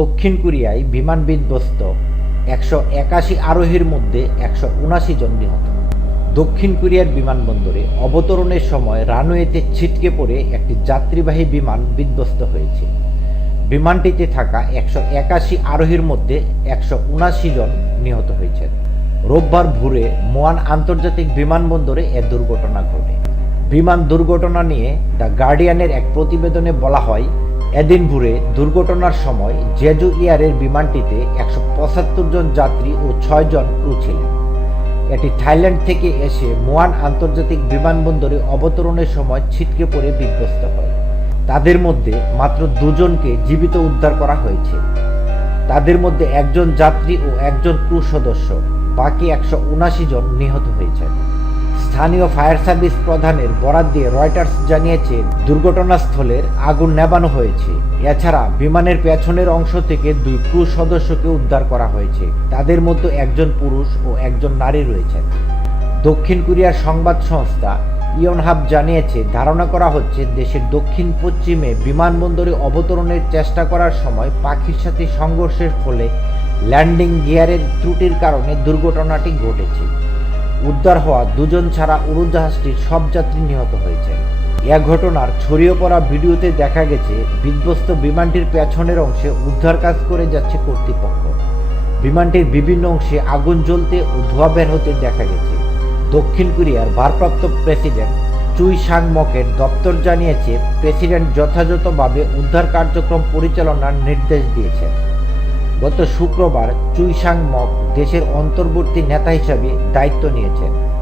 দক্ষিণ কোরিয়ায় বিমান বিধ্বস্ত একশো একাশি আরোহীর মধ্যে একশো উনাশি জন নিহত। দক্ষিণ কোরিয়ার বিমানবন্দরে অবতরণের সময় রানওয়েতে ছিটকে পড়ে একটি যাত্রীবাহী বিমান বিধ্বস্ত হয়েছে। বিমানটিতে থাকা একশো একাশি আরোহীর মধ্যে একশো উনাশি জন নিহত হয়েছেন। রোববার ভোরে মোয়ান আন্তর্জাতিক বিমানবন্দরে এ দুর্ঘটনা ঘটে। বিমান দুর্ঘটনা নিয়ে দ্য গার্ডিয়ানের এক প্রতিবেদনে বলা হয় এদিন ভোরে দুর্ঘটনার সময় জেজু এয়ারের বিমানটিতে একশো পঁচাত্তর জন যাত্রী ও ছয় জন ক্রু ছিলেন। এটি থাইল্যান্ড থেকে এসে মোয়ান আন্তর্জাতিক বিমানবন্দরে অবতরণের সময় ছিটকে পড়ে বিধ্বস্ত হয়। তাদের মধ্যে মাত্র দুজনকে জীবিত উদ্ধার করা হয়েছে। তাদের মধ্যে একজন যাত্রী ও একজন ক্রু সদস্য, বাকি একশো উনাশি জন নিহত হয়েছেন। স্থানীয় ফায়ার সার্ভিস প্রধানের বরাত দিয়ে রয়টার্স জানিয়েছে, দুর্ঘটনাস্থলের আগুন নেবানো হয়েছে। এছাড়া বিমানের পেছনের অংশ থেকে দুই ক্রু সদস্যকে উদ্ধার করা হয়েছে। তাদের মধ্যে একজন পুরুষ ও একজন নারী রয়েছেন। দক্ষিণ কোরিয়ার সংবাদ সংস্থা ইয়নহাব জানিয়েছে, ধারণা করা হচ্ছে দেশের দক্ষিণ পশ্চিমে বিমানবন্দরে অবতরণের চেষ্টা করার সময় পাখির সাথে সংঘর্ষের ফলে ল্যান্ডিং গিয়ারের ত্রুটির কারণে দুর্ঘটনাটি ঘটেছে। উদ্ধার হওয়া দুজন ছাড়া উড়োজাহাজটির সব যাত্রী নিহত হয়েছেন এ ঘটনার ছড়িয়ে পড়া ভিডিওতে দেখা গেছে, বিধ্বস্ত বিমানটির পেছনের অংশে উদ্ধার কাজ করে যাচ্ছে কর্তৃপক্ষ। বিমানটির বিভিন্ন অংশে আগুন জ্বলতে ও ধোঁয়া বের হতে দেখা গেছে। দক্ষিণ কোরিয়ার ভারপ্রাপ্ত প্রেসিডেন্ট চুই সাং মকের দপ্তর জানিয়েছে, প্রেসিডেন্ট যথাযথভাবে উদ্ধার কার্যক্রম পরিচালনার নির্দেশ দিয়েছেন। গত শুক্রবার চুইসাং মক দেশের অন্তর্বর্তী নেতা হিসাবে দায়িত্ব নিয়েছেন।